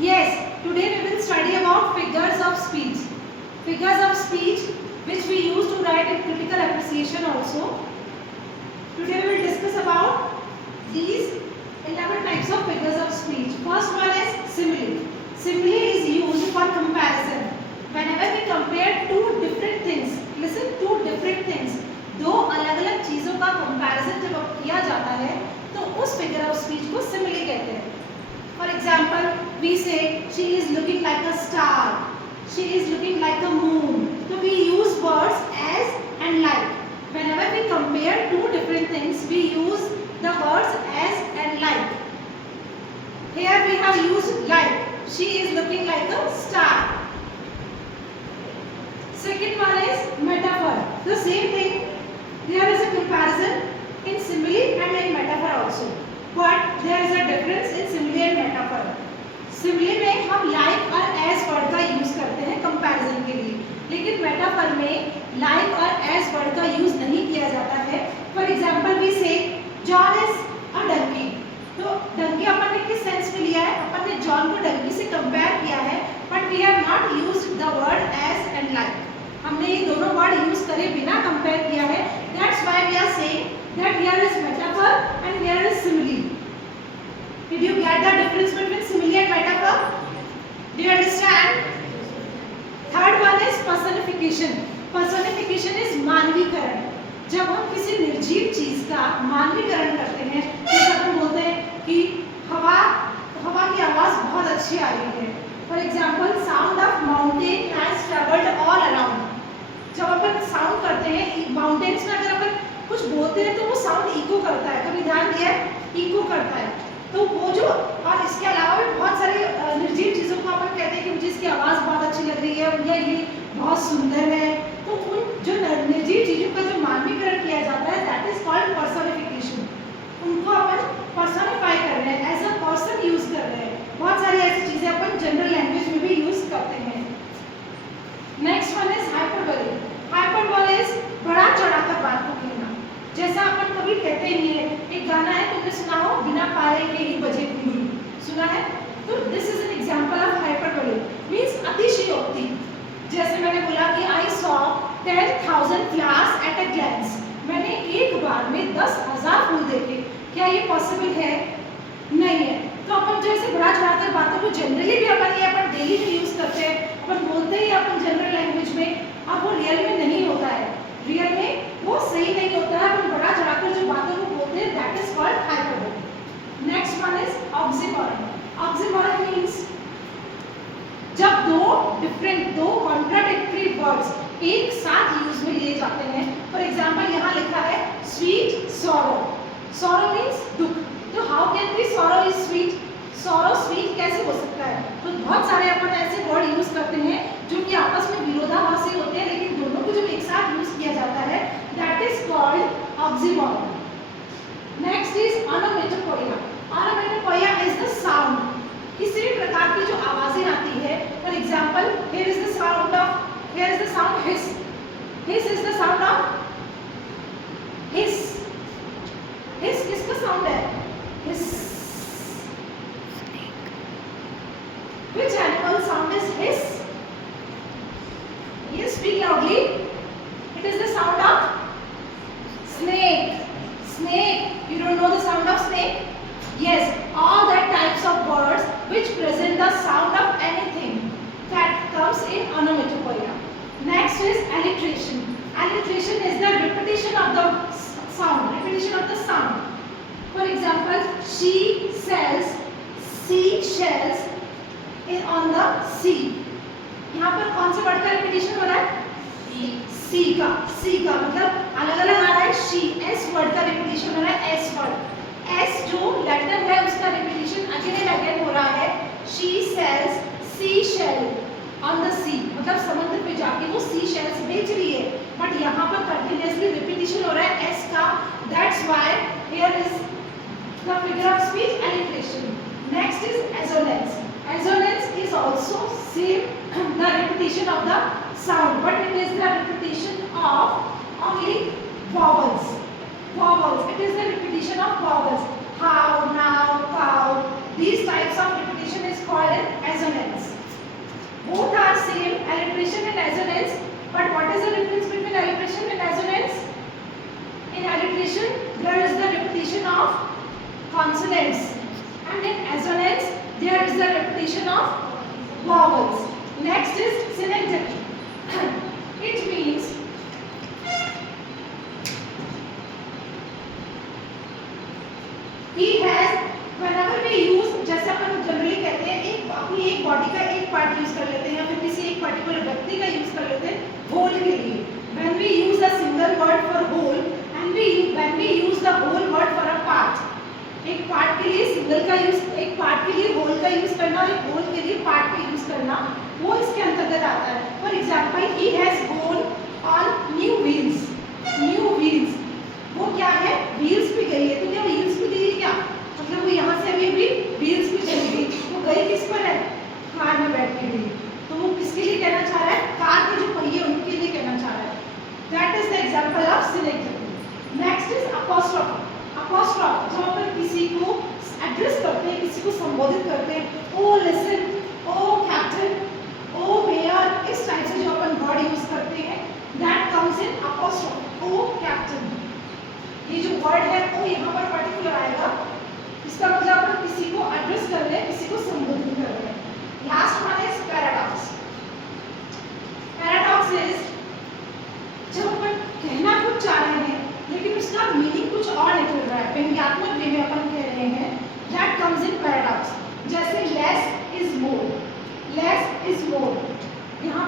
Yes, today we will study about figures of speech. Figures of speech which we use to write in critical appreciation also. Today we will discuss about these 11 types of figures of speech. First one is simile. Simile is used for comparison. Whenever we compare two different things, listen, two different things, दो अलग-अलग चीजों का comparison जब किया जाता है तो उस figure of speech को simile कहते हैं. For example, we say she is looking like a star. She is looking like a moon. So we use words as and like. Whenever we compare two different things, we use the words as and like. Here we have used like. She is looking like a star. Second one is metaphor. The same thing. There is a comparison in simile and in metaphor also. But there is a difference in simile and metaphor. Simile में हम like और as word का use करते हैं comparison के लिए, लेकिन metaphor में like और as word का use नहीं किया जाता है. For example, we say John is a donkey. तो donkey अपन ने किस sense में लिया है? अपन ने John को donkey से compare किया है, but we have not used the word as and like. हमने ये दोनों word use करे बिना compare किया है. That's why we are saying that here is metaphor and here is simile. Did you get the difference between simile and metaphor? Do you understand? Third one is personification. Personification is मानवीकरण. जब हम किसी निर्जीव चीज का मानवीकरण करते हैं, जैसे हम बोलते हैं कि हवा की आवाज बहुत अच्छी आ रही है. For example, sound of mountain has traveled all around. जब अपन साउंड करते हैं माउंटेन्स में अगर अपन कुछ बोलते हैं तो वो साउंड इको करता है. कभी ध्यान दिया है? इको करता है. तो वो जो, और इसके अलावा भी बहुत सारे निर्जीव चीज़ों को अपन कहते हैं कि मुझे इसकी आवाज़ बहुत अच्छी लग रही है या ये बहुत सुंदर है. तो उन जो निर्जीव चीज़ों का जो मानवीकरण किया जाता है, दैट इज कॉल्ड पर्सोनिफिकेशन. उनको अपन पर्सोनिफाई कर रहे हैं, एज अ पर्सन यूज कर रहे हैं. बहुत सारी ऐसी चीज़ें अपन जनरल लैंग्वेज में भी यूज करते हैं. Next one is hyperbole. Hyperbole is बड़ा चढ़ाकर बात को कहना. जैसा अपन कभी कहते नहीं है. एक गाना है, तुमने सुना हो, बिना पारे के ही बजे घुंघरू, सुना है? तो this is an example of hyperbole. Means अतिशयोक्ति. जैसे मैंने बोला कि I saw 10,000 flowers at a glance. मैंने एक बार में 10,000 फूल देखे. क्या ये पॉसिबल है? नहीं है. तो अपन जो ऐसे बड़ा चढ़ाकर बातों को जनरली भी अपन डेली में यूज करते हैं, अपन बोलते ही अपन जनरल लैंग्वेज में, अब वो रियल में नहीं होता है. रियल में वो सही नहीं होता है. अपन बड़ा चढ़ाकर जो बातों को बोलते हैं, that is called hyperbole. Next one is oxymoron. Oxymoron means जब दो कॉन्ट्राडिक्टरी वर्ड्स एक साथ यूज में लिए जाते हैं. फॉर एग्जांपल, यहाँ लिखा है स्वीट सॉरो. सॉरो मींस दुख. तो how can be sorrow is sweet? Sorrow sweet कैसे हो सकता है? तो बहुत सारे अपन ऐसे वर्ड यूज करते हैं जो कि आपस में विरोधाभासी होते हैं, लेकिन दोनों को जब एक साथ यूज किया जाता है, that is called oxymoron. Next is onomatopoeia. Onomatopoeia is the sound. किसी भी प्रकार की जो आवाजें आती है. For example, here is the sound hiss. Hiss is the sound of hiss. Hiss किसका साउंड है? हिस. Which animal sound is hiss? Yes, speak loudly. It is the sound of snake. Snake. You don't know the sound of snake? Yes. All that types of words which present the sound of anything that comes in onomatopoeia. Next is alliteration. Alliteration is the repetition of the sound. Repetition of the sound. For example, she sells seashells on the sea. यहाँ पर कौन से word का repetition हो रहा है? सी का. मतलब अलग अलग आ रहा है. शी, एस वर्ड का रिपीटेशन हो रहा है. एस वर्ड, एस जो लेटर है उसका रिपीटेशन अगेन एंड अगेन हो रहा है. She sells seashell on the sea. मतलब समुद्र पे जाके वो सीशेल्स बेच रही है, बट यहाँ पर कंटिन्यूअसली रिपीटेशन हो रहा है एस का. That's why here is the figure of speech alliteration. Next is assonance. Assonance is also same the repetition of the sound, but it is the repetition of only vowels. It is the repetition of vowels. How, now, cow. These types of repetition is called an alliteration and assonance. But what is the difference between alliteration and assonance? In alliteration, there is the repetition of consonants, and in assonance, there is the repetition of vowels. Next is synecdoche. It means he has, whenever we use, जैसे अपन generally कहते हैं एक अपनी एक body का एक part use कर लेते हैं या फिर किसी एक पर्टिकुलर व्यक्ति का यूज कर लेते हैं होल के लिए. When we use a single word for whole and when we use the whole word for a part, एक पार्ट के लिए सिंगल का यूज, एक पार्ट के लिए होल का यूज करना और एक होल के लिए पार्ट का यूज करना, वो इसके अंतर्गत आता है. For example, he has gone on new wheels. New wheels वो क्या है, व्हील्स पे गई है. तो क्या व्हील्स पे गई है क्या, मतलब वो यहाँ से अभी व्हील्स पे चली गई. वो गई किस पर है, कार में बैठ के गई. तो वो किसके लिए कहना चाह रहा है, कार के जो पहिए उनके लिए कहना चाह रहा है. That is the example of synecdoche. Next is apostrophe. apostrophe जब अपन किसी को एड्रेस करते हैं, किसी को संबोधित करते हैं, O listen, O captain, O mayor, इस टाइप से जो अपन वर्ड यूज करते हैं, that comes in apostrophe. O captain, ये जो वर्ड है ओ यहाँ पर पर्टिकुलर आएगा. इसका मतलब अपन किसी को एड्रेस कर रहे हैं, किसी को संबोधित कर रहे हैं. Last one is paradox. Paradox is जब अपन कहना कुछ चाह रहे हैं लेकिन उसका मीनिंग कुछ और निकल रहा है, व्यंग्यात्मक वे में अपन कह रहे हैं, दैट कम्स इन पैराडॉक्स. जैसे less is more, less is more, यहाँ पर